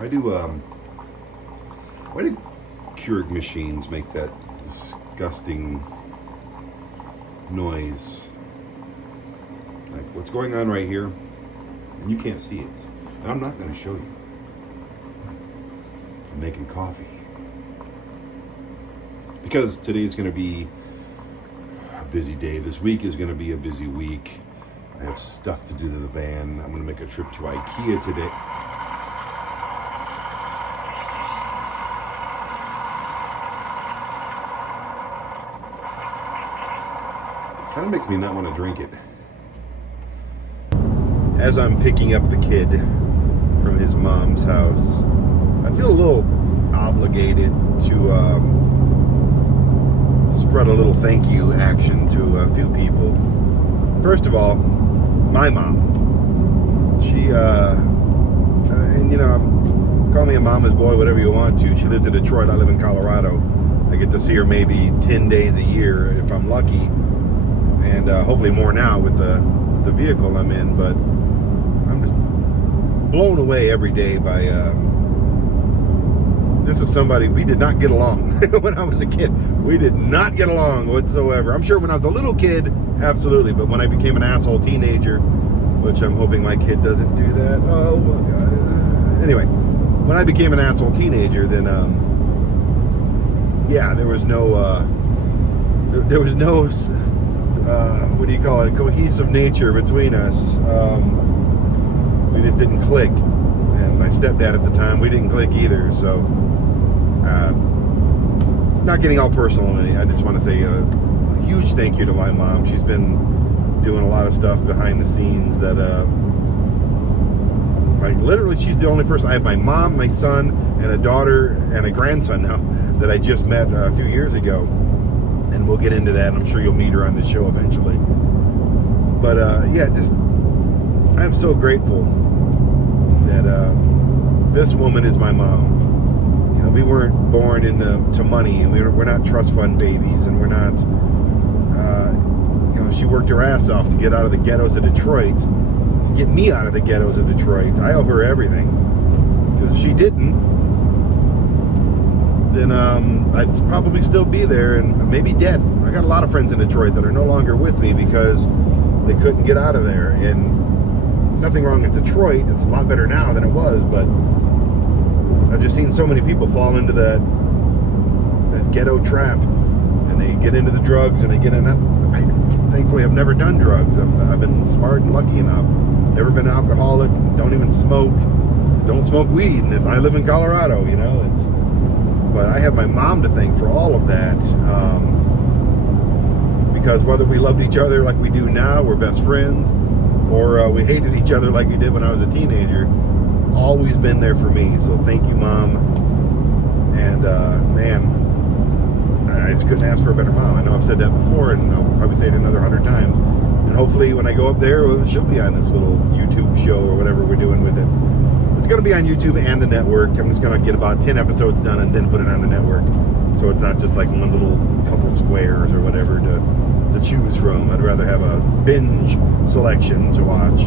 Why do Keurig machines make that disgusting noise? Like what's going on right here, and you can't see it. And I'm not going to show you. I'm making coffee. Because today is going to be a busy day. This week is going to be a busy week. I have stuff to do to the van. I'm going to make a trip to IKEA today. Kind of makes me not want to drink it. As I'm picking up the kid from his mom's house, I feel a little obligated to spread a little thank you action to a few people. First of all, my mom. She, and you know, call me a mama's boy, whatever you want to. She lives in Detroit. I live in Colorado. I get to see her maybe 10 days a year if I'm lucky, and hopefully more now with the vehicle I'm in. But I'm just blown away every day by. This is somebody, we did not get along when I was a kid. We did not get along whatsoever. I'm sure when I was a little kid, absolutely. But when I became an asshole teenager, which I'm hoping my kid doesn't do that. Oh my God. Anyway, when I became an asshole teenager, then, yeah, there was no, what do you call it? Cohesive nature between us. We just didn't click. And my stepdad at the time, we didn't click either. So, not getting all personal, I just want to say a huge thank you to my mom. She's been doing a lot of stuff behind the scenes that, like literally, she's the only person. I have my mom, my son, and a daughter and a grandson now that I just met a few years ago, and we'll get into that. And I'm sure you'll meet her on the show eventually. But yeah, just I'm so grateful that this woman is my mom. You know, we weren't born to money, and we're not trust fund babies, and we're not. You know, she worked her ass off to get out of the ghettos of Detroit, get me out of the ghettos of Detroit. I owe her everything, because if she didn't, then I'd probably still be there and maybe dead. I got a lot of friends in Detroit that are no longer with me because they couldn't get out of there. And nothing wrong with Detroit. It's a lot better now than it was, but I've just seen so many people fall into that ghetto trap, and they get into the drugs, and they get in that. Thankfully, I've never done drugs. I've been smart and lucky enough. Never been alcoholic. Don't even smoke. Don't smoke weed. And I live in Colorado, you know. But I have my mom to thank for all of that. Because whether we loved each other like we do now, we're best friends, or we hated each other like we did when I was a teenager, always been there for me. So thank you, Mom. And man, I just couldn't ask for a better mom. I know I've said that before, and I'll probably say it another 100 times. And hopefully when I go up there, she'll be on this little YouTube show or whatever we're doing with it. It's going to be on YouTube and the network. I'm just going to get about 10 episodes done and then put it on the network. So it's not just like one little couple squares or whatever to choose from. I'd rather have a binge selection to watch.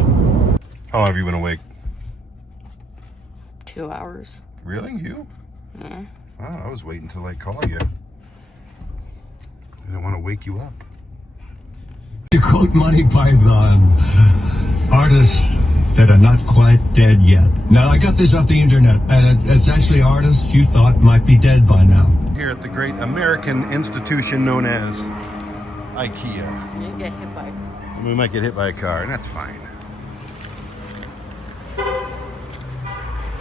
How long have you been awake? 2 hours. Really? You? Yeah. Wow, I was waiting to like call you. I didn't want to wake you up. To quote Monty Python, artists that are not quite dead yet. Now, I got this off the internet, and it's actually artists you thought might be dead by now. Here at the great American institution known as IKEA. You get hit by a car. We might get hit by a car, and that's fine.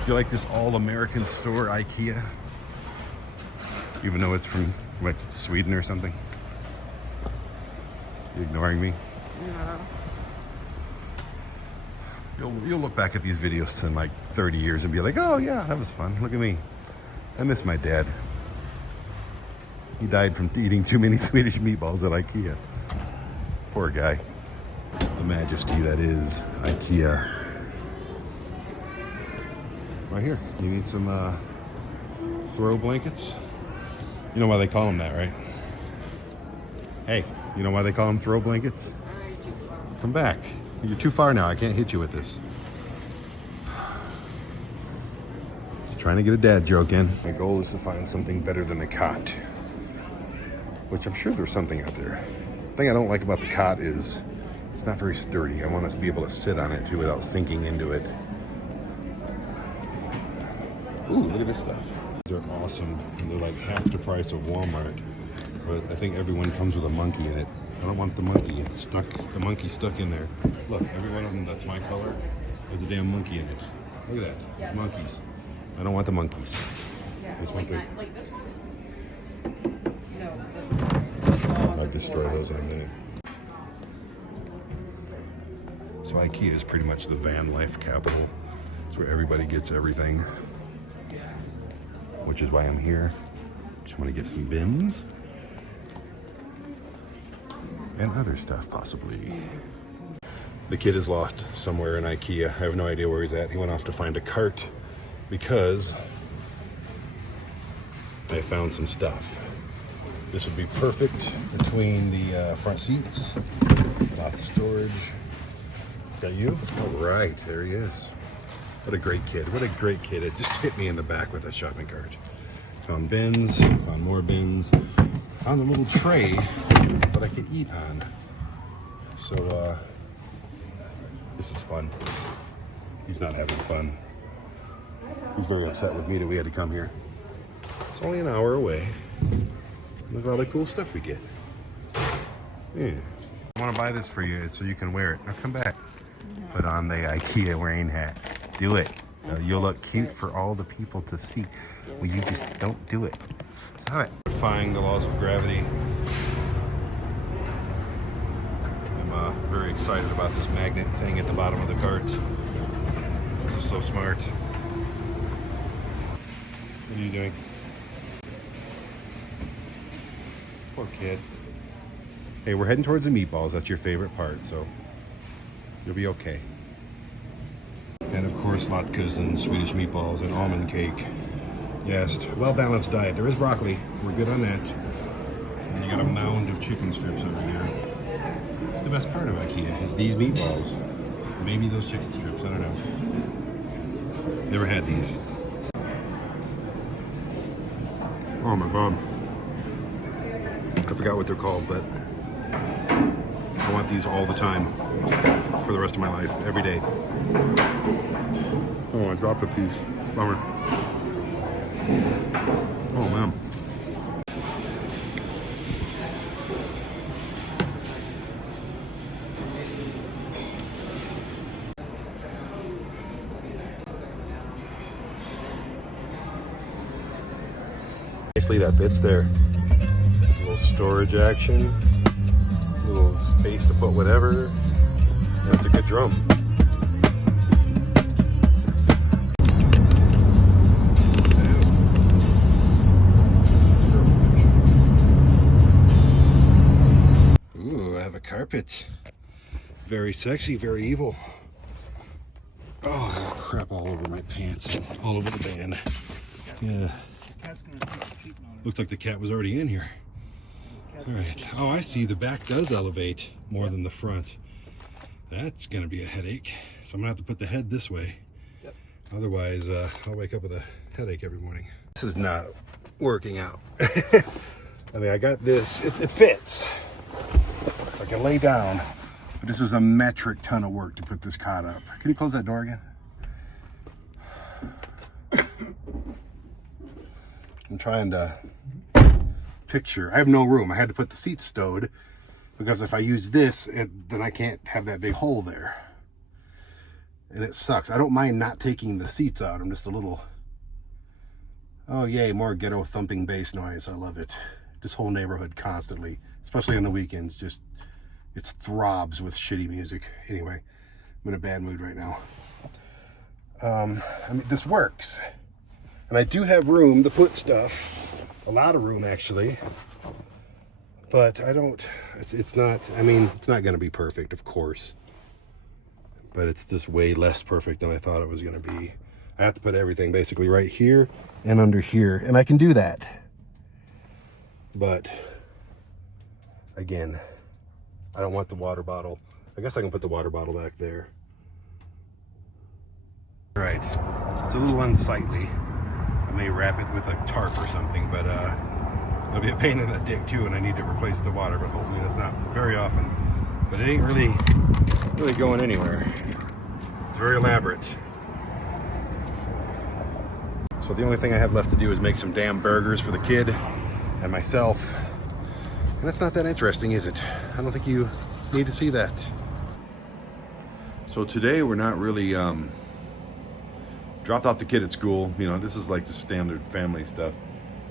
You like this all-American store, IKEA? Even though it's from, like, Sweden or something? You ignoring me? No. You'll look back at these videos in like 30 years and be like, oh yeah, that was fun. Look at me. I miss my dad. He died from eating too many Swedish meatballs at IKEA. Poor guy. The majesty that is IKEA. Right here. You need some throw blankets? You know why they call them that, right? Hey, you know why they call them throw blankets? Come back. You're too far now. I can't hit you with this. trying to get a dad joke in. My goal is to find something better than the cot, which I'm sure there's something out there. The thing I don't like about the cot is it's not very sturdy. I want us to be able to sit on it too without sinking into it. Ooh, look at this stuff. They're awesome. And they're like half the price of Walmart. But I think everyone comes with a monkey in it. I don't want the monkey. It's stuck. The monkey's stuck in there. Look, every one of them that's my color, there's a damn monkey in it. Look at that. Monkeys. I don't want the monkeys. Yeah. I just Like, want like this one? No. I'd destroy those in a minute. So IKEA is pretty much the van life capital. It's where everybody gets everything, which is why I'm here. Just want to get some bins and other stuff possibly. The kid is lost somewhere in IKEA. I have no idea where he's at. He went off to find a cart because I found some stuff. This would be perfect between the front seats. Lots of storage. Is that you? All right, there he is. What a great kid. What a great kid. It just hit me in the back with that shopping cart. Found bins, found more bins. Found a little tray that I could eat on. So, this is fun. He's not having fun. He's very upset with me that we had to come here. It's only an hour away. Look at all the cool stuff we get. Yeah. I want to buy this for you so you can wear it. Now come back. Put on the IKEA wearing hat. Do it. You'll look cute for all the people to see. Well, you just don't do it. Stop it. Defying the laws of gravity. I'm very excited about this magnet thing at the bottom of the cart. This is so smart. What are you doing? Poor kid. Hey, we're heading towards the meatballs. That's your favorite part, so you'll be okay. And of course, latkes and Swedish meatballs and almond cake. Yes, well-balanced diet. There is broccoli. We're good on that. And you got a mound of chicken strips over here. It's the best part of IKEA is these meatballs. Maybe those chicken strips. I don't know. Never had these. Oh my God. I forgot what they're called, but I want these all the time for the rest of my life, every day. Oh, I dropped a piece. Bummer. Oh, man. Nicely, that fits there. A little storage action, a little space to put whatever. That's a good drum. Ooh, I have a carpet. Very sexy, very evil. Oh, crap all over my pants, all over the van. Yeah. Looks like the cat was already in here. All right. Oh, I see. The back does elevate more than the front. That's going to be a headache. So I'm going to have to put the head this way. Yep. Otherwise, I'll wake up with a headache every morning. This is not working out. I mean, I got this. It fits. I can lay down. But this is a metric ton of work to put this cot up. Can you close that door again? I'm trying to picture. I have no room. I had to put the seats stowed because if I use this, then I can't have that big hole there. And it sucks. I don't mind not taking the seats out. I'm just a little... Oh, yay, more ghetto thumping bass noise. I love it. This whole neighborhood constantly, especially on the weekends, just... It throbs with shitty music. Anyway, I'm in a bad mood right now. I mean, this works. And I do have room to put stuff. A lot of room, actually. But I don't... It's not... I mean, it's not going to be perfect, of course. But it's just way less perfect than I thought it was going to be. I have to put everything basically right here and under here. And I can do that. But, again... I don't want the water bottle. I guess I can put the water bottle back there. All right, it's a little unsightly. I may wrap it with a tarp or something, but it'll be a pain in the dick too, and I need to replace the water, but hopefully that's not very often. But it ain't really going anywhere. It's very elaborate. So the only thing I have left to do is make some damn burgers for the kid and myself. And that's not that interesting, is it? I don't think you need to see that. So today we're not really, dropped off the kid at school. You know, this is like just standard family stuff.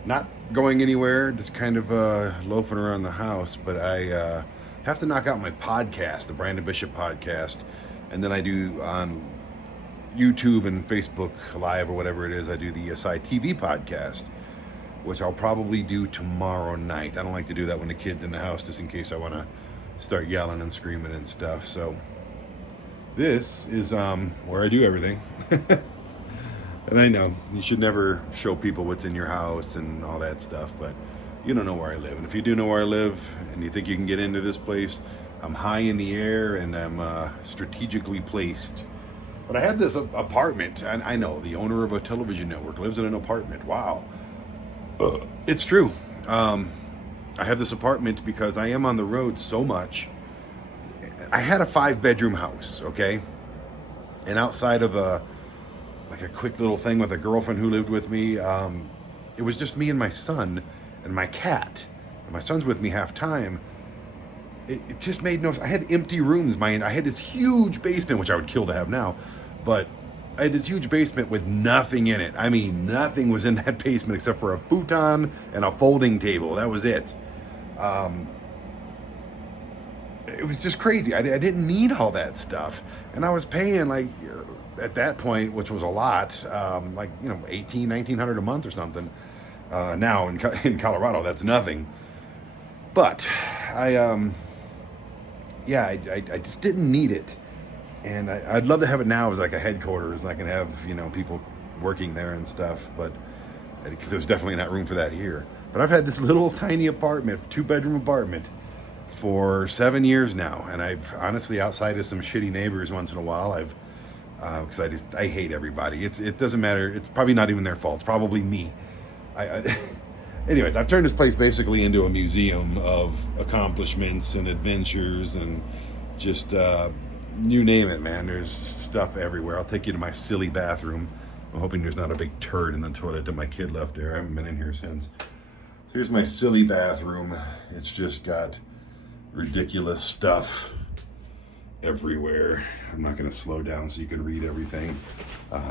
Not going anywhere, just kind of loafing around the house. But I have to knock out my podcast, the Brandon Bishop podcast. And then I do on YouTube and Facebook Live or whatever it is, I do the ASY TV podcast, which I'll probably do tomorrow night. I don't like to do that when the kid's in the house, just in case I want to start yelling and screaming and stuff. So this is where I do everything. And I know you should never show people what's in your house and all that stuff, but you don't know where I live. And if you do know where I live and you think you can get into this place, I'm high in the air and I'm strategically placed. But I had this apartment, and I know the owner of a television network lives in an apartment. Wow. It's true. I have this apartment because I am on the road so much. I had a 5-bedroom house, okay? And outside of like a quick little thing with a girlfriend who lived with me, it was just me and my son and my cat. And my son's with me half time. It just made no sense. I had empty rooms. I had this huge basement, which I would kill to have now, but I had this huge basement with nothing in it. I mean, nothing was in that basement except for a futon and a folding table. That was it. It was just crazy. I didn't need all that stuff. And I was paying, like, at that point, which was a lot, like, you know, $1,800, $1,900 a month or something. Now in Colorado, that's nothing. But I just didn't need it. And I'd love to have it now as like a headquarters, and I can have, you know, people working there and stuff. But there's definitely not room for that here. But I've had this little tiny apartment, 2-bedroom apartment, for 7 years now. And I've honestly, outside of some shitty neighbors once in a while, because I hate everybody. It doesn't matter. It's probably not even their fault. It's probably me. Anyways, I've turned this place basically into a museum of accomplishments and adventures and just, you name it, man. There's stuff everywhere. I'll take you to my silly bathroom. I'm hoping there's not a big turd in the toilet that my kid left there. I haven't been in here since. So here's my silly bathroom. It's just got ridiculous stuff everywhere. I'm not going to slow down so you can read everything.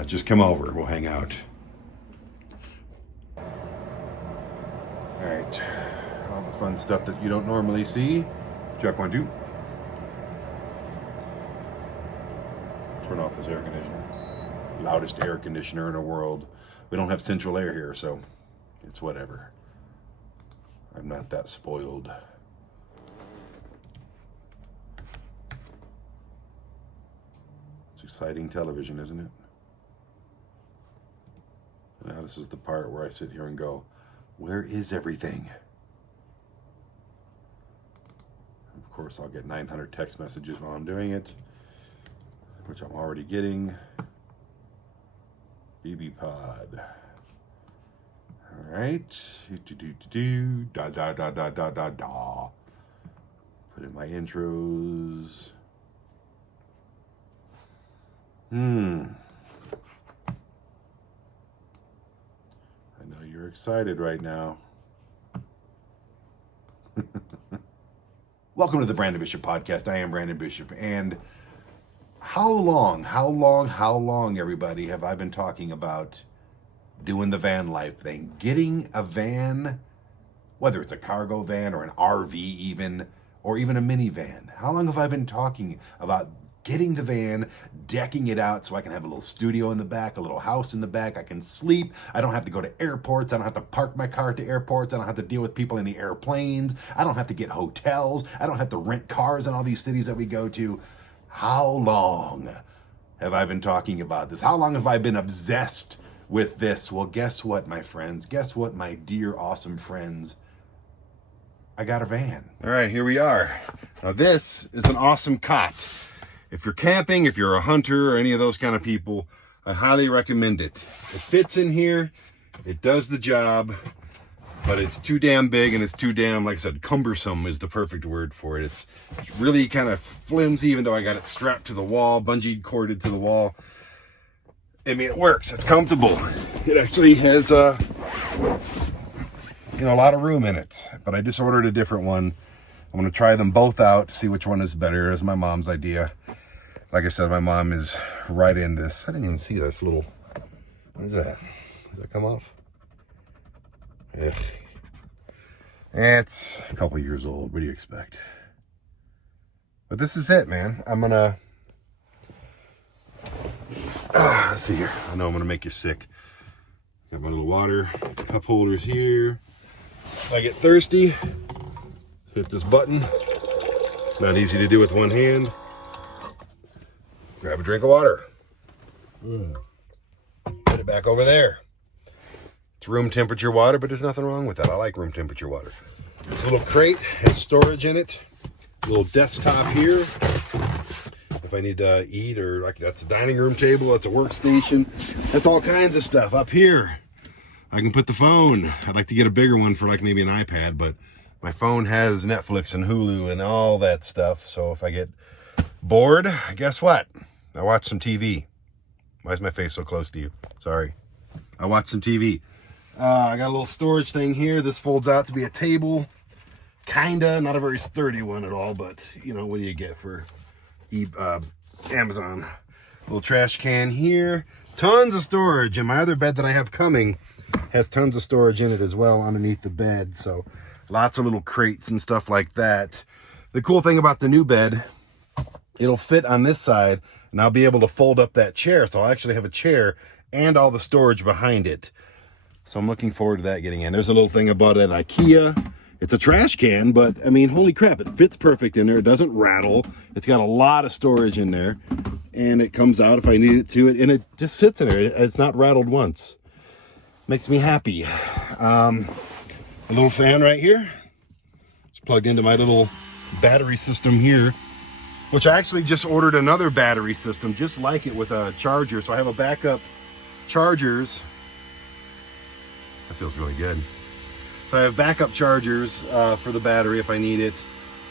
Just come over. We'll hang out. All right, all the fun stuff that you don't normally see. Check 1, 2. Turn off this air conditioner. Loudest air conditioner in the world. We don't have central air here, so it's whatever. I'm not that spoiled. It's exciting television, isn't it? Now this is the part where I sit here and go, where is everything? Of course, I'll get 900 text messages while I'm doing it, which I'm already getting. BB Pod. All right. Da da da da da da da. Put in my intros. I know you're excited right now. Welcome to the Brandon Bishop Podcast. I am Brandon Bishop. And how long, everybody, have I been talking about doing the van life thing? Getting a van, whether it's a cargo van or an RV even, or even a minivan. How long have I been talking about getting the van, decking it out so I can have a little studio in the back, a little house in the back. I can sleep. I don't have to go to airports. I don't have to park my car at the airports. I don't have to deal with people in the airplanes. I don't have to get hotels. I don't have to rent cars in all these cities that we go to. How long have I been talking about this? How long have I been obsessed with this? Well, guess what, my friends? Guess what, my dear, awesome friends? I got a van. All right, here we are. Now, this is an awesome cot. If you're camping, if you're a hunter or any of those kind of people, I highly recommend it. It fits in here. It does the job, but it's too damn big and it's too damn, like I said, cumbersome is the perfect word for it. It's really kind of flimsy, even though I got it strapped to the wall, bungee corded to the wall. I mean, it works. It's comfortable. It actually has, a lot of room in it. But I just ordered a different one. I'm going to try them both out to see which one is better. It's my mom's idea. Like I said, my mom is right in this. I didn't even see this little, what is that? Does that come off? Yeah. It's a couple years old. What do you expect? But this is it, man. I'm going to, let's see here. I know I'm going to make you sick. Got my little water cup holders here. If I get thirsty, hit this button. Not easy to do with one hand. Grab a drink of water. Put it back over there. It's room temperature water, but there's nothing wrong with that. I like room temperature water. This little crate has storage in it. A little desktop here. If I need to eat, or like, that's a dining room table, that's a workstation. That's all kinds of stuff. Up here, I can put the phone. I'd like to get a bigger one for like maybe an iPad, but my phone has Netflix and Hulu and all that stuff. So if I get bored, guess what? I watch some TV. Why is my face so close to you? Sorry. I watch some TV. I got a little storage thing here. This folds out to be a table. Kinda, not a very sturdy one at all, but what do you get for Amazon? Little trash can here. Tons of storage. And my other bed that I have coming has tons of storage in it as well underneath the bed. So lots of little crates and stuff like that. The cool thing about the new bed, it'll fit on this side, and I'll be able to fold up that chair. So I'll actually have a chair and all the storage behind it. So I'm looking forward to that getting in. There's a little thing I bought at IKEA. It's a trash can, but I mean, holy crap, it fits perfect in there. It doesn't rattle. It's got a lot of storage in there, and it comes out if I need it to, and it just sits in there. It's not rattled once. Makes me happy. A little fan right here. It's plugged into my little battery system here, which I actually just ordered another battery system just like it with a charger. So I have a backup chargers. That feels really good. So I have backup chargers for the battery if I need it,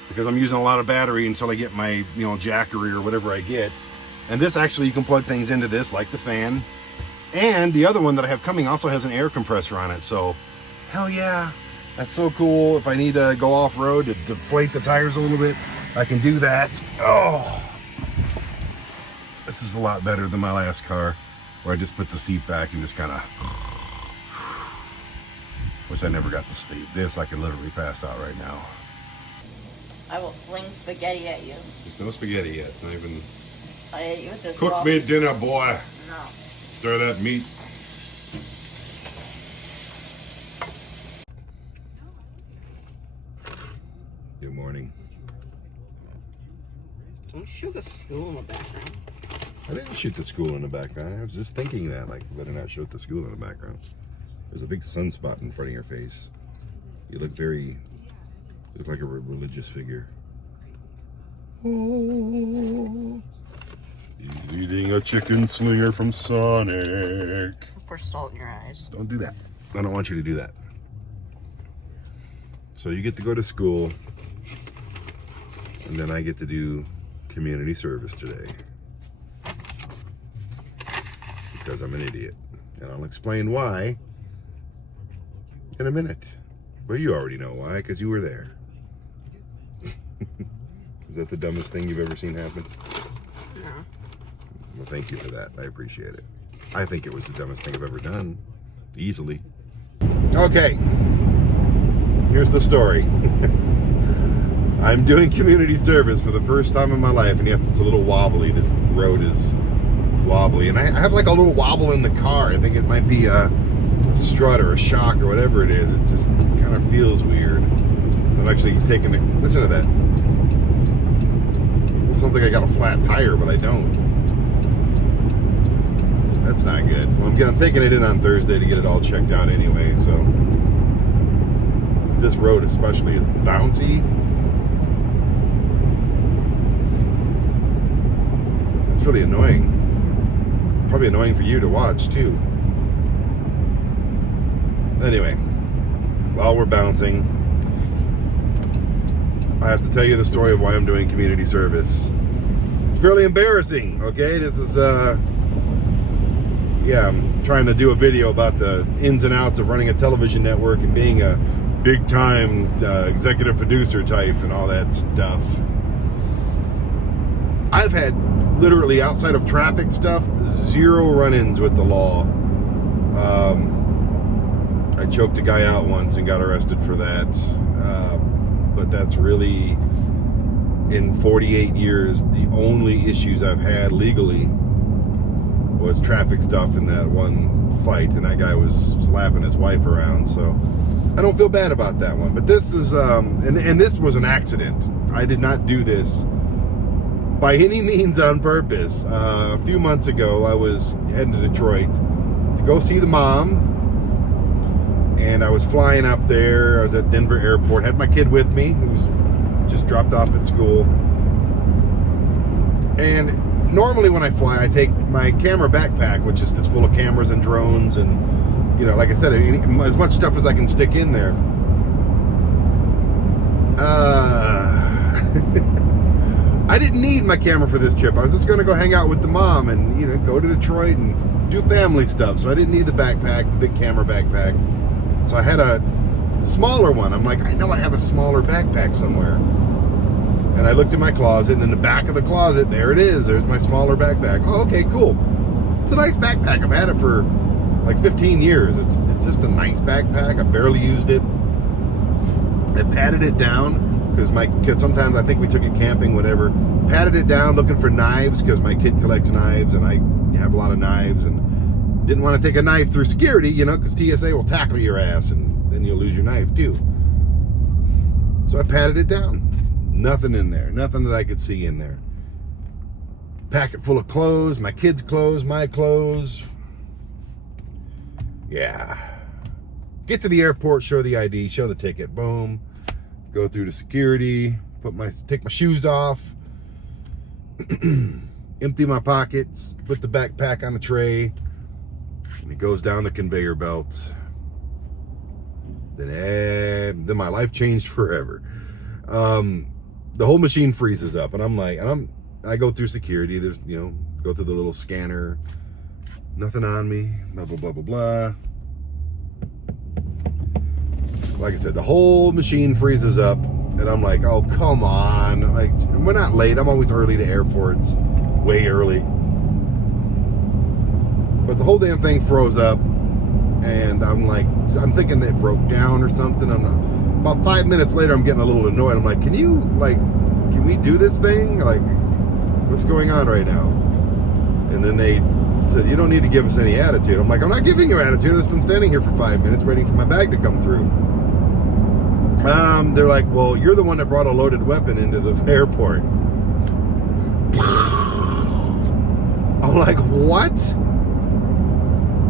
because I'm using a lot of battery until I get my Jackery or whatever I get. And this actually, you can plug things into this like the fan. And the other one that I have coming also has an air compressor on it. So hell yeah, that's so cool. If I need to go off-road to deflate the tires a little bit, I can do that. Oh, this is a lot better than my last car, where I just put the seat back and just kind of, which I never got to sleep. This, I could literally pass out right now. I will fling spaghetti at you. There's no spaghetti yet. Not even. I ate you with this. Cook me dinner, boy. No. Stir that meat. Good morning. Don't shoot the school in the background. I didn't shoot the school in the background. I was just thinking that, like, better not shoot the school in the background. There's a big sunspot in front of your face. You look like a religious figure. Oh, he's eating a chicken slinger from Sonic. Pour salt in your eyes. Don't do that. I don't want you to do that. So you get to go to school, and then I get to do community service today. Because I'm an idiot. And I'll explain why in a minute. Well, you already know why, because you were there. Is that the dumbest thing you've ever seen happen? No. Well, thank you for that. I appreciate it. I think it was the dumbest thing I've ever done. Easily. Okay. Here's the story. I'm doing community service for the first time in my life, and yes, it's a little wobbly. This road is wobbly, and I have like a little wobble in the car. I think it might be a strut or a shock or whatever it is. It just kind of feels weird. I'm actually taking a listen to that. It sounds like I got a flat tire, but I don't. That's not good. Well, I'm taking it in on Thursday to get it all checked out anyway. So this road especially is bouncy. That's really annoying. Probably annoying for you to watch too. Anyway, while we're bouncing, I have to tell you the story of why I'm doing community service. It's fairly embarrassing, okay? This is, I'm trying to do a video about the ins and outs of running a television network and being a big-time executive producer type and all that stuff. I've had, literally, outside of traffic stuff, 0 run-ins with the law. I choked a guy out once and got arrested for that. But that's really, in 48 years, the only issues I've had legally was traffic stuff in that one fight, and that guy was slapping his wife around, so I don't feel bad about that one. But this is, and this was an accident. I did not do this by any means on purpose. A few months ago, I was heading to Detroit to go see the mom, and I was flying up there. I was at Denver Airport, had my kid with me, who was just dropped off at school. And normally when I fly, I take my camera backpack, which is just full of cameras and drones and, you know, like I said, as much stuff as I can stick in there. I didn't need my camera for this trip. I was just going to go hang out with the mom and, you know, go to Detroit and do family stuff. So I didn't need the backpack, the big camera backpack. So I had a smaller one. I'm like, I know I have a smaller backpack somewhere. And I looked in my closet, and in the back of the closet, there it is. There's my smaller backpack. Oh, okay, cool. It's a nice backpack. I've had it for like 15 years. It's just a nice backpack. I barely used it. I patted it down because sometimes I think we took it camping, whatever. Patted it down looking for knives because my kid collects knives, and I have a lot of knives, and didn't want to take a knife through security, you know, because TSA will tackle your ass, and then you'll lose your knife too. So I patted it down. Nothing in there. Nothing that I could see in there. Packet full of clothes, my kids' clothes, my clothes. Yeah. Get to the airport, show the ID, show the ticket, boom. Go through to security, take my shoes off, empty my pockets, put the backpack on the tray, and it goes down the conveyor belt. Then my life changed forever. The whole machine freezes up, and I'm like, I go through security. There's, you know, go through the little scanner. Nothing on me. Blah blah blah blah blah. Like I said, the whole machine freezes up, and I'm like, oh come on! Like, we're not late. I'm always early to airports, way early. But the whole damn thing froze up, and I'm thinking that it broke down or something. About 5 minutes later, I'm getting a little annoyed. I'm like, can we do this thing? Like, what's going on right now? And then they said, you don't need to give us any attitude. I'm like, I'm not giving you attitude. I've just been standing here for 5 minutes waiting for my bag to come through. They're like, well, you're the one that brought a loaded weapon into the airport. I'm like, what?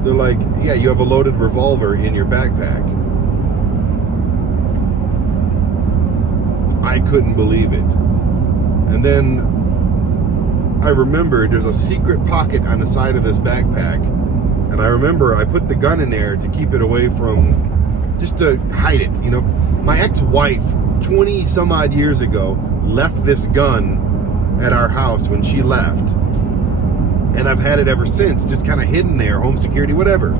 They're like, yeah, you have a loaded revolver in your backpack. I couldn't believe it. And then I remembered there's a secret pocket on the side of this backpack. And I remember I put the gun in there to keep it away from, just to hide it. You know, my ex-wife, 20 some odd years ago, left this gun at our house when she left. And I've had it ever since, just kind of hidden there, home security, whatever.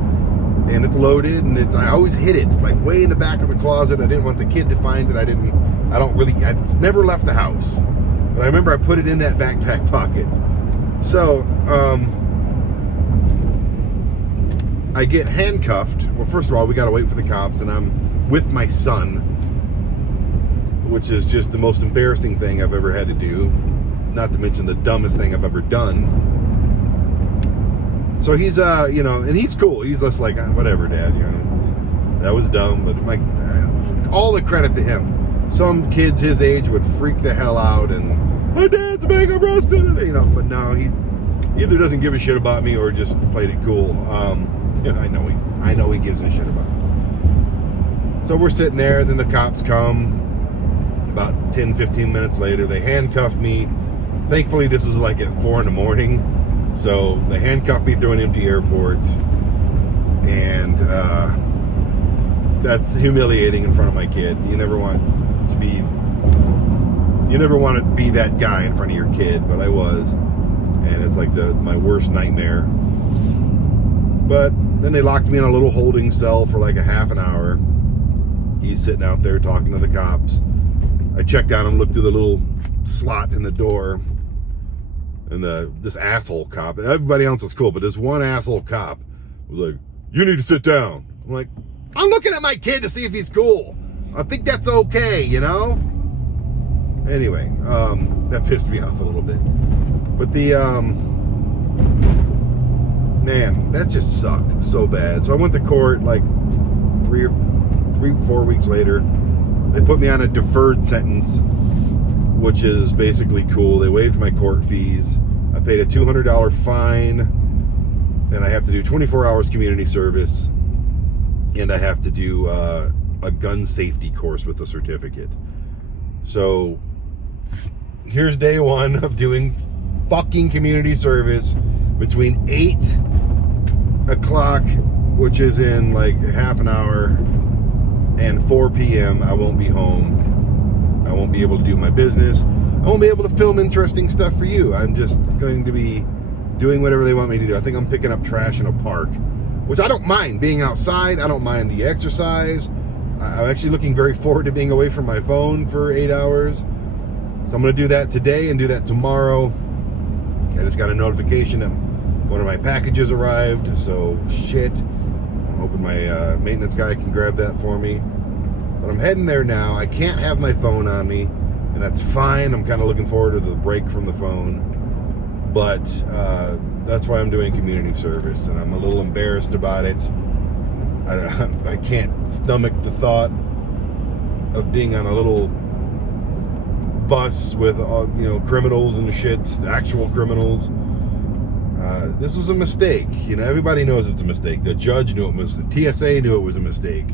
And it's loaded, and I always hid it, like way in the back of the closet. I didn't want the kid to find it. I just never left the house. But I remember I put it in that backpack pocket. So, I get handcuffed. Well, first of all, we got to wait for the cops, and I'm with my son, which is just the most embarrassing thing I've ever had to do. Not to mention the dumbest thing I've ever done. So he's, you know, and he's cool. He's just like, whatever, Dad, you know, that was dumb. But all the credit to him. Some kids his age would freak the hell out and, my dad's being arrested, you know. But no, he either doesn't give a shit about me or just played it cool. Yeah, I know he gives a shit about me. So we're sitting there. Then the cops come. About 10, 15 minutes later, they handcuff me. Thankfully, this is like at 4 a.m. So they handcuffed me through an empty airport, and that's humiliating in front of my kid. You never want to be that guy in front of your kid, but I was, and it's like my worst nightmare. But then they locked me in a little holding cell for like a half an hour. He's sitting out there talking to the cops. I checked out him, looked through the little slot in the door, and this asshole cop, everybody else was cool, but this one asshole cop was like, "You need to sit down." I'm like, I'm looking at my kid to see if he's cool. I think that's okay, you know? Anyway, that pissed me off a little bit. But man, that just sucked so bad. So I went to court like 4 weeks later. They put me on a deferred sentence, which is basically cool. They waived my court fees. I paid a $200 fine, and I have to do 24 hours community service, and I have to do a gun safety course with a certificate. So here's day one of doing fucking community service between 8 o'clock, which is in like half an hour, and 4 p.m. I won't be home. I won't be able to do my business. I won't be able to film interesting stuff for you. I'm just going to be doing whatever they want me to do. I think I'm picking up trash in a park, which I don't mind being outside. I don't mind the exercise. I'm actually looking very forward to being away from my phone for 8 hours. So I'm going to do that today and do that tomorrow. I just got a notification that one of my packages arrived, so shit. I'm hoping my maintenance guy can grab that for me. But I'm heading there now. I can't have my phone on me, and that's fine. I'm kind of looking forward to the break from the phone. But that's why I'm doing community service, and I'm a little embarrassed about it. I can't stomach the thought of being on a little bus with criminals and shit, actual criminals. This was a mistake. Everybody knows it's a mistake. The judge knew it was. The TSA knew it was a mistake.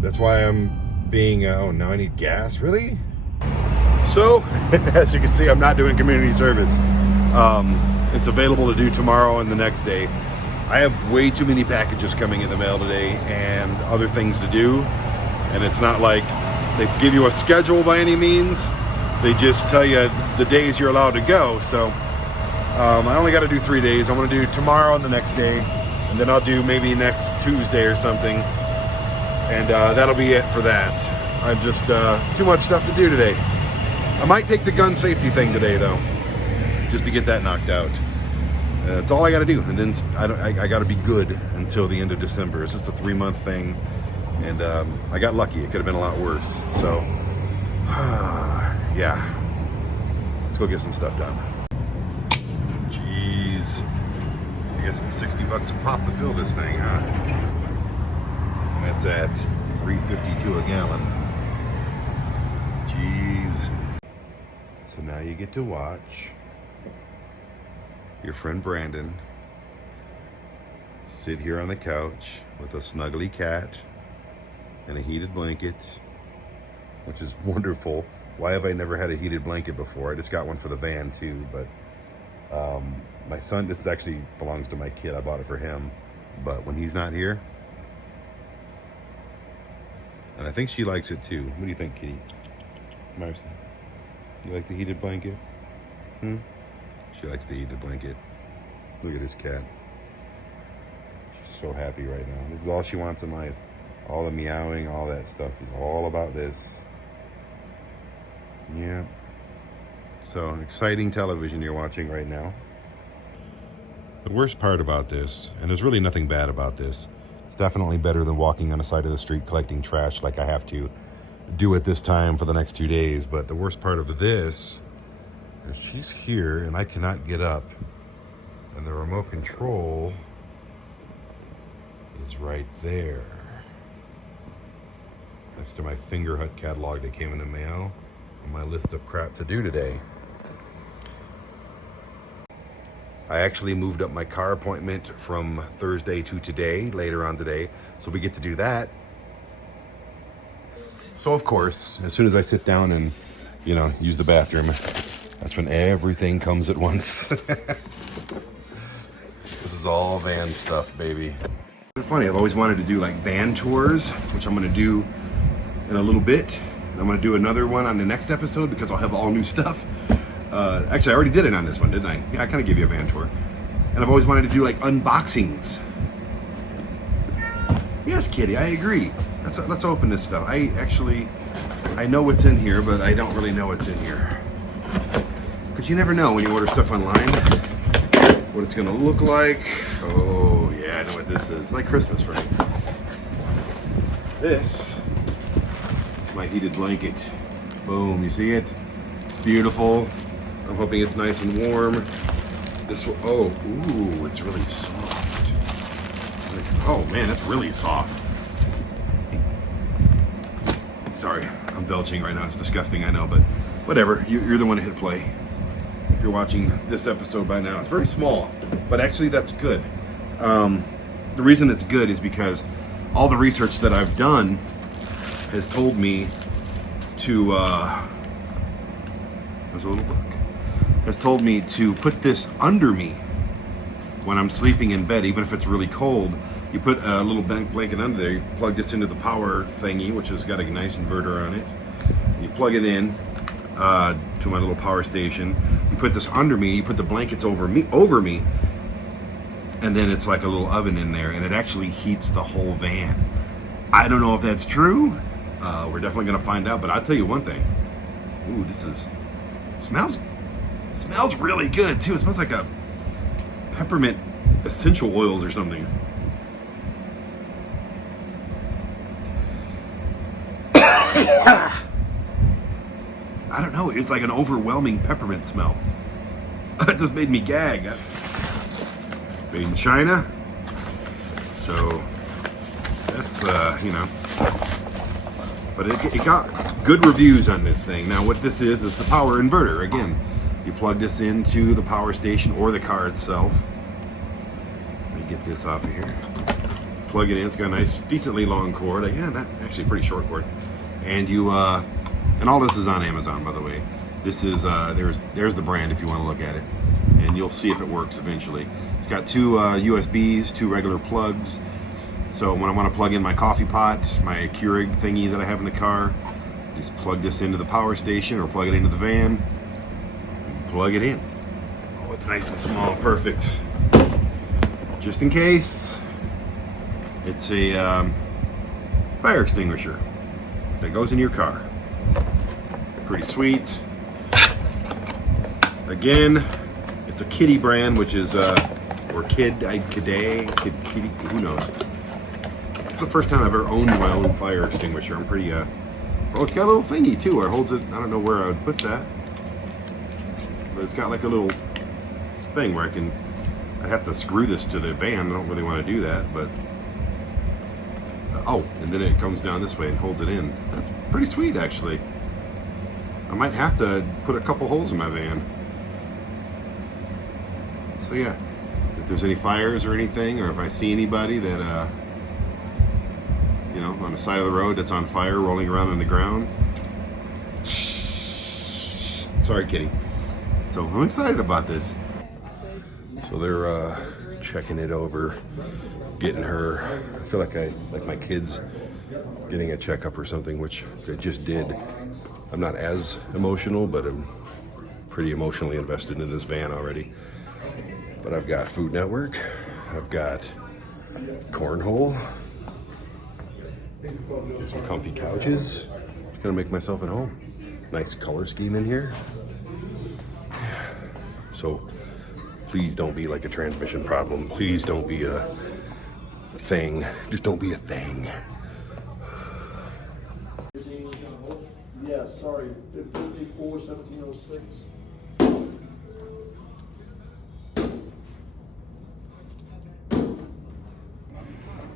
That's why I'm being. Oh, now I need gas. Really? So, as you can see, I'm not doing community service. It's available to do tomorrow and the next day. I have way too many packages coming in the mail today and other things to do. And it's not like they give you a schedule by any means. They just tell you the days you're allowed to go. So I only got to do 3 days. I'm going to do tomorrow and the next day. And then I'll do maybe next Tuesday or something. And that'll be it for that. I'm just too much stuff to do today. I might take the gun safety thing today, though, just to get that knocked out. That's all I got to do, and then I got to be good until the end of December. It's just a 3-month thing, and I got lucky. It could have been a lot worse. So, yeah, let's go get some stuff done. Jeez, I guess it's $60 a pop to fill this thing, huh? That's at $3.52 a gallon. Jeez. So now you get to watch your friend Brandon sit here on the couch with a snuggly cat and a heated blanket, which is wonderful. Why have I never had a heated blanket before? I just got one for the van too, but my son, this actually belongs to my kid. I bought it for him, but when he's not here, and I think she likes it too. What do you think, Kitty? Marcy, you like the heated blanket? She likes to eat the blanket. Look at this cat. She's so happy right now. This is all she wants in life. All the meowing, all that stuff is all about this. Yeah. So, exciting television you're watching right now. The worst part about this, and there's really nothing bad about this, it's definitely better than walking on the side of the street collecting trash like I have to do at this time for the next 2 days. But the worst part of this, she's here and I cannot get up, and the remote control is right there next to my Finger Hut catalog that came in the mail and my list of crap to do today. I actually moved up my car appointment from Thursday to today, later on today, so we get to do that. So of course, as soon as I sit down and use the bathroom, that's when everything comes at once. This is all van stuff, baby. It's funny, I've always wanted to do like van tours, which I'm gonna do in a little bit. And I'm gonna do another one on the next episode because I'll have all new stuff. Actually, I already did it on this one, didn't I? Yeah, I kind of gave you a van tour. And I've always wanted to do like unboxings. Yes, Kitty, I agree. Let's open this stuff. I know what's in here, but I don't really know what's in here. Because you never know when you order stuff online what it's gonna look like. Oh yeah, I know what this is. It's like Christmas for me. This is my heated blanket. Boom, you see it? It's beautiful. I'm hoping it's nice and warm. This will, oh, ooh, it's really soft. Oh man, that's really soft. Sorry, I'm belching right now. It's disgusting, I know, but whatever. You're the one to hit play. If you're watching this episode by now, it's very small, but actually that's good. The reason it's good is because all the research that I've done has told me to, there's a little book, has told me to put this under me when I'm sleeping in bed, even if it's really cold. You put a little blanket under there, you plug this into the power thingy, which has got a nice inverter on it. You plug it in to my little power station. You put this under me, you put the blankets over me, and then it's like a little oven in there, and it actually heats the whole van. I don't know if that's true. We're definitely gonna find out, but I'll tell you one thing. Ooh, smells really good too. It smells like a peppermint essential oils or something. I don't know, it's like an overwhelming peppermint smell. It just made me gag. Made in China. So that's you know, but it got good reviews on this thing. Now what this is the power inverter. Again, you plug this into the power station or the car itself. Let me get this off of here. Plug it in. It's got a nice, decently long cord. Again, that actually a pretty short cord. And you and all this is on Amazon, by the way. This is there's the brand if you want to look at it, and you'll see if it works eventually. It's got two USBs, two regular plugs. So when I want to plug in my coffee pot, my Keurig thingy that I have in the car, just plug this into the power station or plug it into the van. Plug it in. Oh, it's nice and small, perfect. Just in case, it's a fire extinguisher that goes in your car. Pretty sweet. Again, it's a Kitty brand, which is or Kitty, who knows? It's the first time I've ever owned my own fire extinguisher. I'm pretty oh, it's got a little thingy too. It holds it. I don't know where I would put that, but it's got like a little thing where I'd have to screw this to the van. I don't really want to do that, but oh, and then it comes down this way and holds it in. That's pretty sweet, actually. I might have to put a couple holes in my van. So yeah, if there's any fires or anything, or if I see anybody that you know, on the side of the road that's on fire, rolling around on the ground. Sorry, Kitty. So I'm excited about this. So they're checking it over, getting her. I feel like my kids getting a checkup or something, which they just did. I'm not as emotional, but I'm pretty emotionally invested in this van already. But I've got Food Network, I've got cornhole, some comfy couches. Just gonna make myself at home. Nice color scheme in here. So please don't be like a transmission problem. Please don't be a thing. Just don't be a thing. Yeah, sorry, 54, 1706.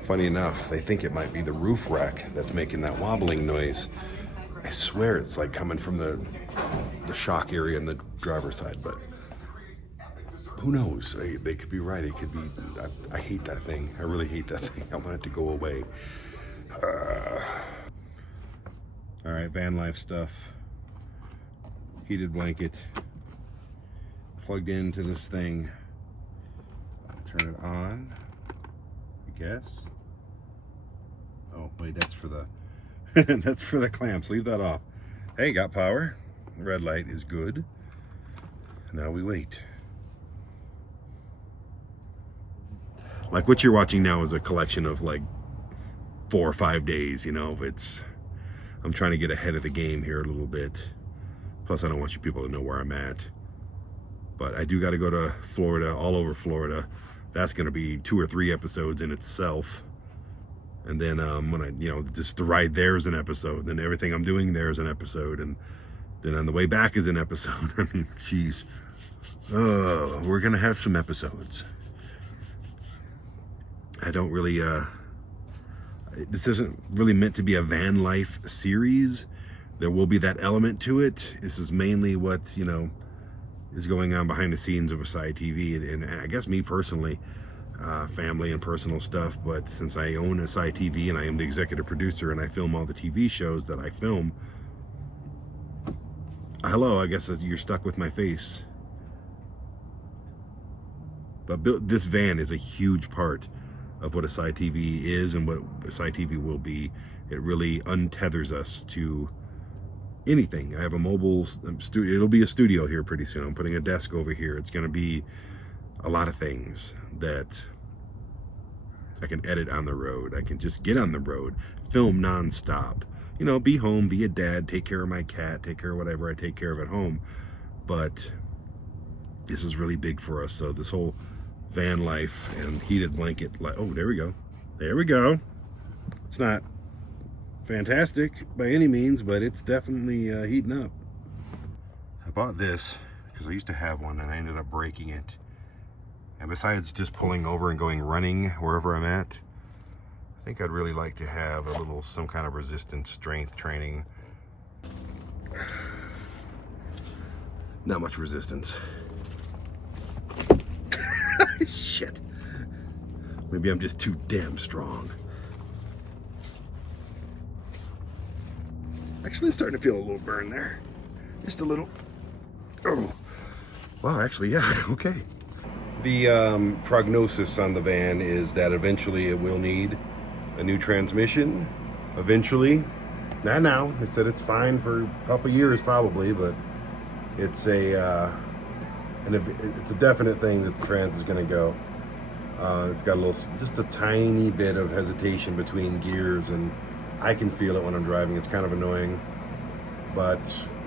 Funny enough, they think it might be the roof rack that's making that wobbling noise. I swear it's like coming from the shock area in the driver's side, but who knows? They could be right. It could be. I hate that thing. I really hate that thing. I want it to go away. All right, van life stuff. Heated blanket. Plugged into this thing. Turn it on. You guess. Oh, wait, that's for the that's for the clamps. Leave that off. Hey, got power. Red light is good. Now we wait. Like what you're watching now is a collection of like 4 or 5 days, you know. I'm trying to get ahead of the game here a little bit. Plus, I don't want you people to know where I'm at. But I do got to go to Florida, all over Florida. That's going to be 2 or 3 episodes in itself. And then when I, you know, just the ride there is an episode. Then everything I'm doing there is an episode. And then on the way back is an episode. I mean, geez. Oh, we're going to have some episodes. I don't really, this isn't really meant to be a van life series. There will be that element to it. This is mainly what, you know, is going on behind the scenes of ASY TV. And I guess me personally, family and personal stuff. But since I own ASY TV and I am the executive producer and I film all the TV shows that I film, hello, I guess you're stuck with my face. But this van is a huge part of what ASY TV is and what ASY TV will be. It really untethers us to anything. I have a mobile studio. It'll be a studio here pretty soon. I'm putting a desk over here. It's going to be a lot of things that I can edit on the road. I can just get on the road, film nonstop. You know, be home, be a dad, take care of my cat, take care of whatever I take care of at home. But this is really big for us. So this whole van life and heated blanket, oh, there we go. There we go. It's not fantastic by any means, but it's definitely heating up. I bought this because I used to have one and I ended up breaking it. And besides just pulling over and going running wherever I'm at, I think I'd really like to have a little, some kind of resistance strength training. Not much resistance. Shit. Maybe I'm just too damn strong. Actually, I'm starting to feel a little burn there. Just a little. Oh. Well, actually, yeah, okay. The prognosis on the van is that eventually it will need a new transmission. Eventually. Not now. They said it's fine for a couple years probably, but it's a definite thing that the trans is going to go. It's got a little, just a tiny bit of hesitation between gears, and I can feel it when I'm driving. It's kind of annoying, but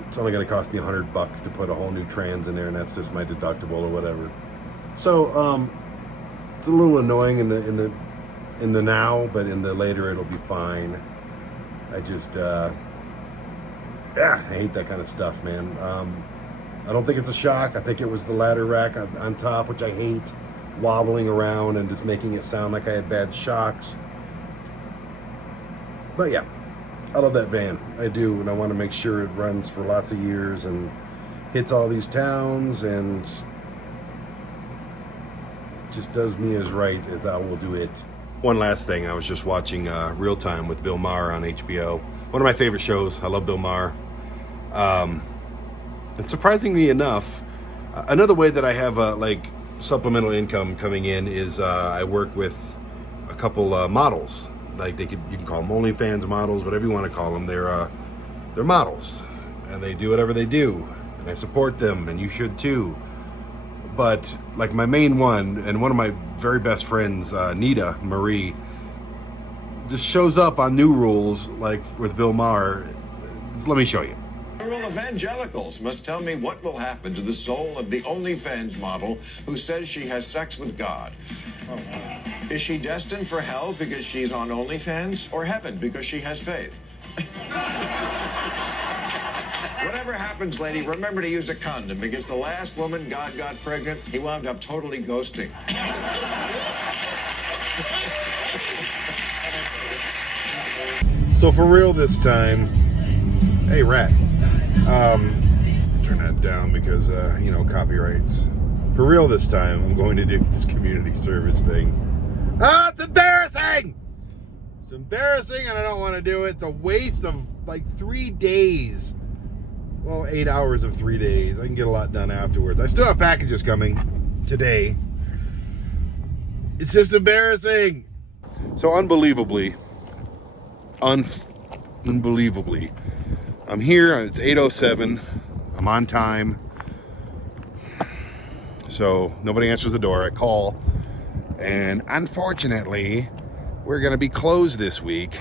it's only going to cost me $100 to put a whole new trans in there, and that's just my deductible or whatever. So it's a little annoying in the now, but in the later it'll be fine. I just I hate that kind of stuff, man. I don't think it's a shock. I think it was the ladder rack on top, which I hate, wobbling around and just making it sound like I had bad shocks. But yeah, I love that van. I do, and I want to make sure it runs for lots of years and hits all these towns and just does me as right as I will do it. One last thing, I was just watching Real Time with Bill Maher on HBO. One of my favorite shows. I love Bill Maher. And surprisingly enough, another way that I have like supplemental income coming in is I work with a couple models. Like you can call them OnlyFans models, whatever you want to call them. They're models, and they do whatever they do, and I support them, and you should too. But like my main one, and one of my very best friends, Nita Marie, just shows up on New Rules, like with Bill Maher. Just let me show you. Rural evangelicals must tell me what will happen to the soul of the OnlyFans model who says she has sex with God. Is she destined for hell because she's on OnlyFans, or heaven because she has faith? Whatever happens, lady, remember to use a condom, because the last woman God got pregnant, he wound up totally ghosting. So for real this time, hey rat, turn that down because you know, copyrights. For real this time, I'm going to do this community service thing. It's embarrassing! It's embarrassing and I don't want to do it. It's a waste of like 3 days. Well, 8 hours of 3 days. I can get a lot done afterwards. I still have packages coming today. It's just embarrassing. So unbelievably, I'm here. It's 8:07. I'm on time. So nobody answers the door. I call, and unfortunately, we're going to be closed this week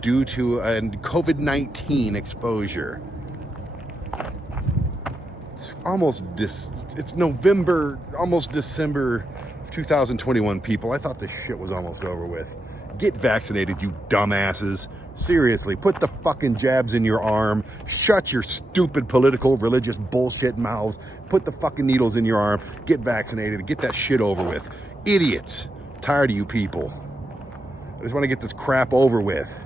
due to a COVID-19 exposure. It's November, almost December 2021, people. I thought this shit was almost over with. Get vaccinated, you dumbasses. Seriously, put the fucking jabs in your arm. Shut your stupid political, religious bullshit mouths. Put the fucking needles in your arm. Get vaccinated. Get that shit over with. Idiots. Tired of you people. I just want to get this crap over with.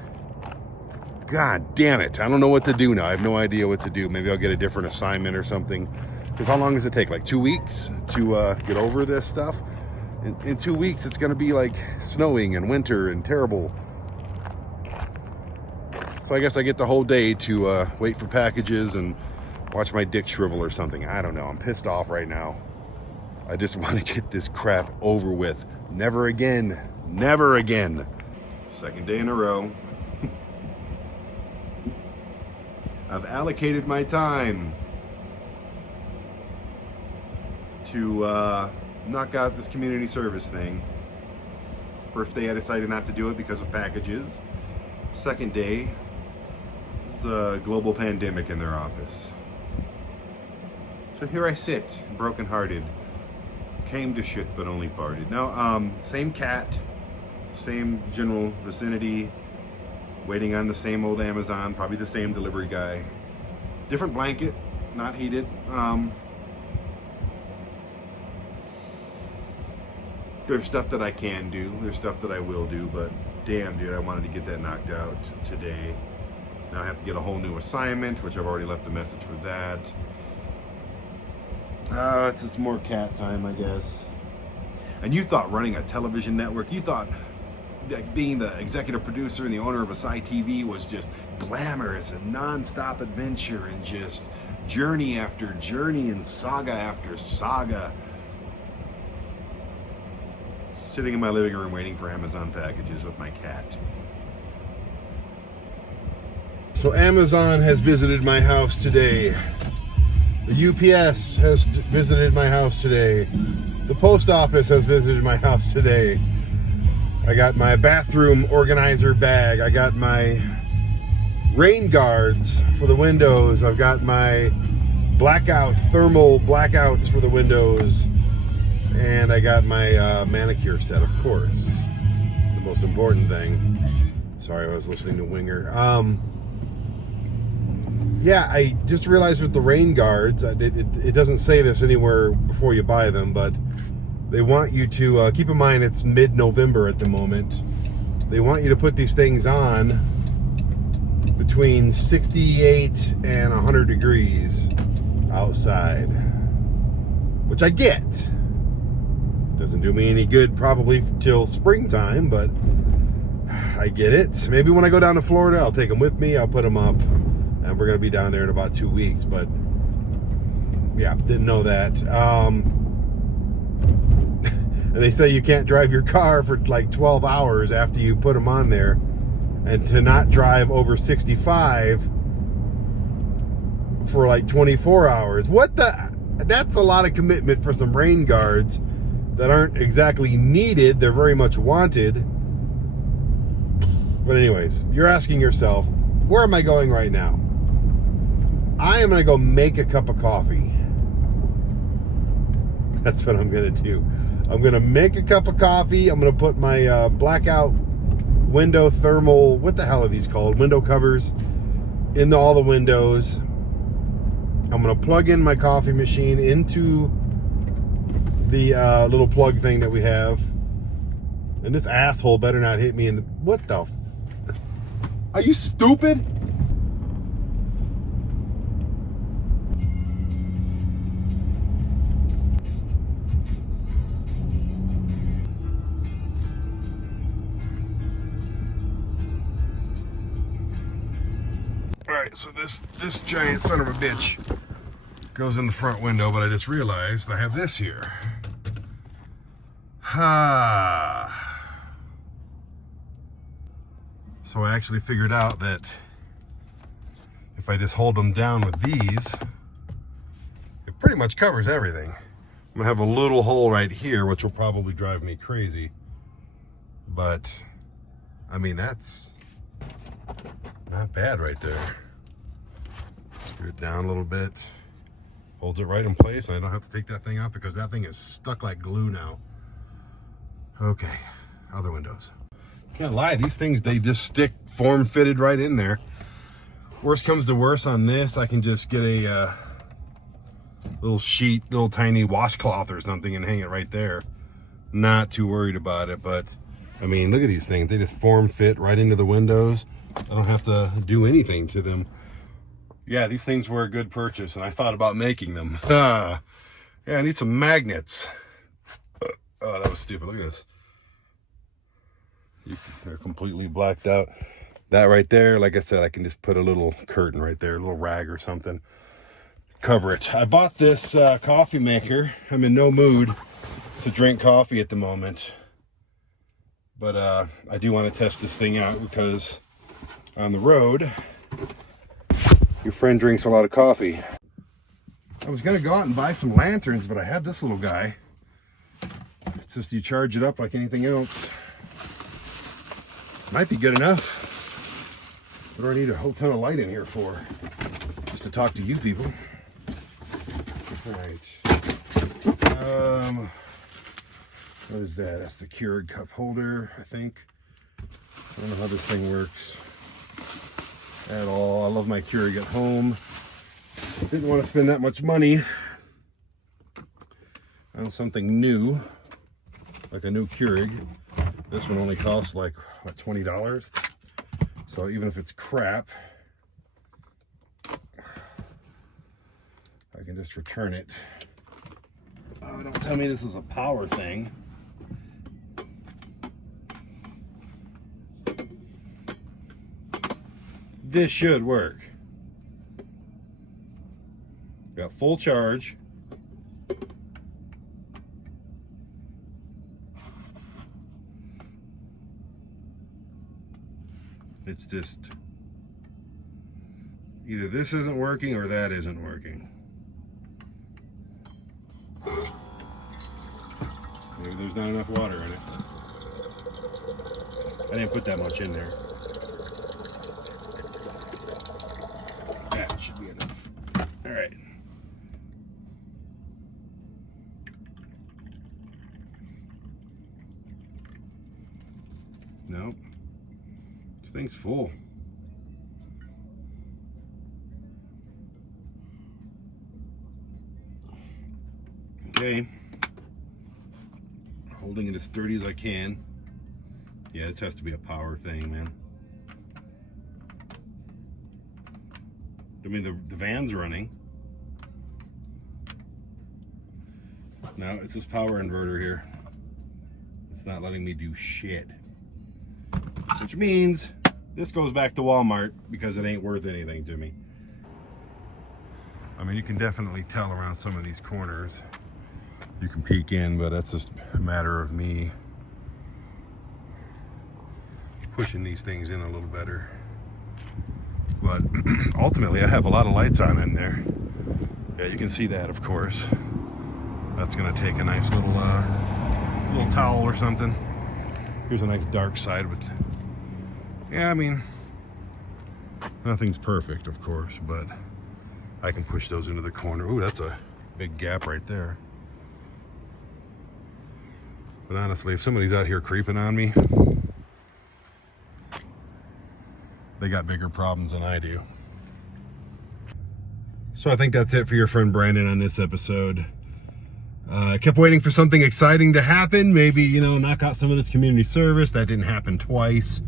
God damn it. I don't know what to do now. I have no idea what to do. Maybe I'll get a different assignment or something. Because how long does it take? Like 2 weeks to get over this stuff? In 2 weeks, it's going to be like snowing and winter and terrible. So I guess I get the whole day to wait for packages and watch my dick shrivel or something. I don't know. I'm pissed off right now. I just want to get this crap over with. Never again. Never again. Second day in a row. I've allocated my time to knock out this community service thing. First day I decided not to do it because of packages. Second day, the global pandemic in their office. So here I sit, brokenhearted. Came to shit but only farted. Now, same cat, same general vicinity, waiting on the same old Amazon, probably the same delivery guy. Different blanket, not heated. There's stuff that I can do, there's stuff that I will do, but damn dude, I wanted to get that knocked out today. Now I have to get a whole new assignment, which I've already left a message for that. It's just more cat time, I guess. And you thought running a television network, you thought that being the executive producer and the owner of ASY TV was just glamorous and non-stop adventure and just journey after journey and saga after saga. Sitting in my living room waiting for Amazon packages with my cat. So Amazon has visited my house today. The UPS has visited my house today. The post office has visited my house today. I got my bathroom organizer bag. I got my rain guards for the windows. I've got my thermal blackouts for the windows. And I got my manicure set, of course. The most important thing. Sorry, I was listening to Winger. Yeah, I just realized with the rain guards, it doesn't say this anywhere before you buy them, but they want you to, keep in mind it's mid-November at the moment. They want you to put these things on between 68 and 100 degrees outside, which I get. Doesn't do me any good probably till springtime, but I get it. Maybe when I go down to Florida, I'll take them with me. I'll put them up, and we're going to be down there in about 2 weeks. But yeah, didn't know that. And they say you can't drive your car for like 12 hours after you put them on there, and to not drive over 65 for like 24 hours. What the? That's a lot of commitment for some rain guards that aren't exactly needed. They're very much wanted. But anyways, you're asking yourself, where am I going right now? I am going to go make a cup of coffee. That's what I'm going to do. I'm going to make a cup of coffee. I'm going to put my blackout window thermal, what the hell are these called? Window covers in all the windows. I'm going to plug in my coffee machine into the little plug thing that we have. And this asshole better not hit me in the... What the... Are you stupid? Alright, so this giant son of a bitch goes in the front window, but I just realized I have this here. So I actually figured out that if I just hold them down with these, it pretty much covers everything. I'm gonna have a little hole right here, which will probably drive me crazy. But, I mean, that's not bad right there. Screw it down a little bit. Holds it right in place, and I don't have to take that thing off because that thing is stuck like glue now. Okay, other windows. Can't lie, these things, they just stick form-fitted right in there. Worst comes to worst on this, I can just get a little sheet, little tiny washcloth or something and hang it right there. Not too worried about it, but I mean, look at these things. They just form-fit right into the windows. I don't have to do anything to them. Yeah, these things were a good purchase, and I thought about making them. Yeah, I need some magnets. Oh, that was stupid. Look at this. They're completely blacked out. That right there, like I said, I can just put a little curtain right there, a little rag or something. Cover it. I bought this coffee maker. I'm in no mood to drink coffee at the moment. But I do want to test this thing out because on the road, your friend drinks a lot of coffee. I was going to go out and buy some lanterns, but I had this little guy. It's just you charge it up like anything else. Might be good enough. What do I need a whole ton of light in here for? Just to talk to you people. All right. What is that? That's the Keurig cup holder, I think. I don't know how this thing works at all. I love my Keurig at home. Didn't want to spend that much money on something new, like a new Keurig. This one only costs like, what, $20? So even if it's crap, I can just return it. Oh, don't tell me this is a power thing. This should work. Got full charge. It's just either this isn't working or that isn't working. Maybe there's not enough water in it. I didn't put that much in there. That should be enough. All right. Nope. This thing's full. Okay. Holding it as sturdy as I can. Yeah, this has to be a power thing, man. I mean, the van's running. No, it's this power inverter here. It's not letting me do shit. Which means this goes back to Walmart because it ain't worth anything to me. I mean, you can definitely tell around some of these corners. You can peek in, but that's just a matter of me pushing these things in a little better. But ultimately, I have a lot of lights on in there. Yeah, you can see that, of course. That's gonna take a nice little towel or something. Here's a nice dark side with, yeah, I mean, nothing's perfect, of course, but I can push those into the corner. Ooh, that's a big gap right there. But honestly, if somebody's out here creeping on me, they got bigger problems than I do. So I think that's it for your friend Brandon on this episode. I kept waiting for something exciting to happen. Maybe, you know, knock out some of this community service. That didn't happen twice.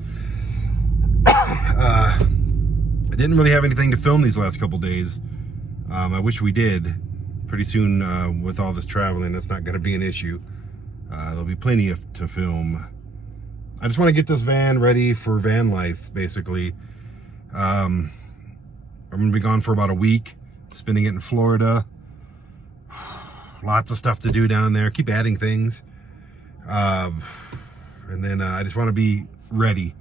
I didn't really have anything to film these last couple days. I wish we did. Pretty soon, with all this traveling, that's not going to be an issue. There'll be plenty to film. I just want to get this van ready for van life, basically. I'm going to be gone for about a week, spending it in Florida. Lots of stuff to do down there. Keep adding things. And then I just want to be ready.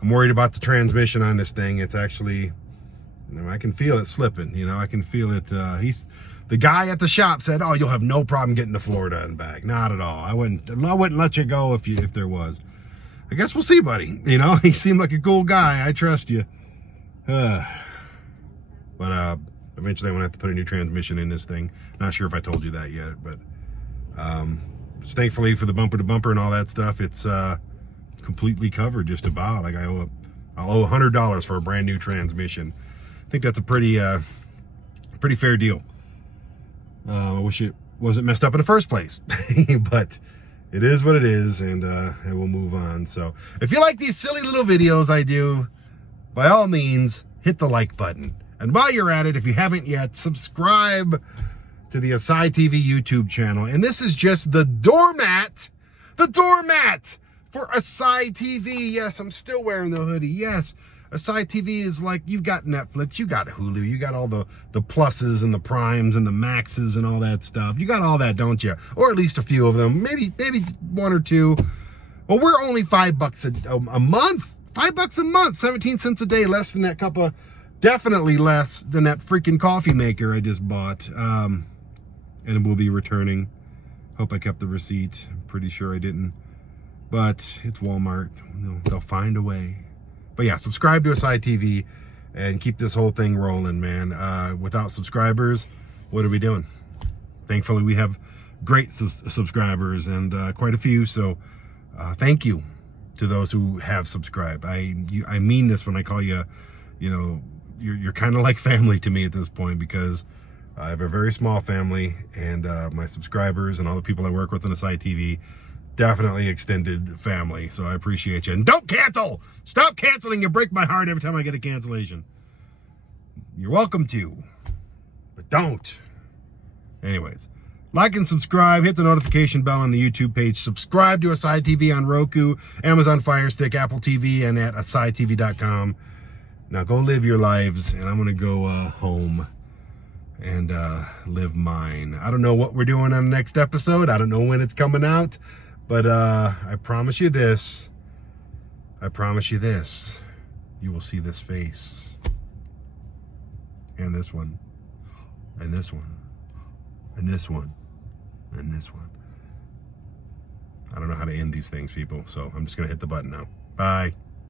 I'm worried about the transmission on this thing. It's actually, I can feel it slipping, I can feel it. The guy at the shop said, oh, you'll have no problem getting to Florida and back. Not at all. I wouldn't let you go if there was. I guess we'll see, buddy. He seemed like a cool guy. I trust you. But eventually I'm gonna have to put a new transmission in this thing. Not sure if I told you that yet, but thankfully for the bumper to bumper and all that stuff, it's completely covered just about. Like I'll owe $100 for a brand new transmission. I think that's a pretty fair deal. I wish it wasn't messed up in the first place, but it is what it is, and we'll move on. So if you like these silly little videos I do, by all means, hit the like button. And while you're at it, if you haven't yet, subscribe to the ASY TV YouTube channel. And this is just the doormat for ASY TV. Yes, I'm still wearing the hoodie. Yes, ASY TV is like, you've got Netflix, you got Hulu, you got all the pluses and the primes and the maxes and all that stuff. You got all that, don't you? Or at least a few of them, maybe one or two. Well, we're only $5 a month. $5 a month, 17 cents a day, less than that cup of, definitely less than that freaking coffee maker I just bought. And we'll be returning. Hope I kept the receipt. I'm pretty sure I didn't. But it's Walmart. They'll find a way. But yeah, subscribe to ASY TV and keep this whole thing rolling, man. Without subscribers, what are we doing? Thankfully, we have great subscribers and quite a few. So thank you to those who have subscribed. I mean this when I call you, you're kind of like family to me at this point, because I have a very small family, and my subscribers and all the people I work with on ASY TV, definitely extended family. So I appreciate you. And don't cancel! Stop canceling. You break my heart every time I get a cancellation. You're welcome to, but don't. Anyways, like and subscribe. Hit the notification bell on the YouTube page. Subscribe to ASY TV on Roku, Amazon Fire Stick, Apple TV, and at asytv.com. Now go live your lives, and I'm going to go home and live mine. I don't know what we're doing on the next episode. I don't know when it's coming out, but I promise you this. You will see this face, and this one, and this one, and this one, and this one. I don't know how to end these things, people, so I'm just going to hit the button now. Bye.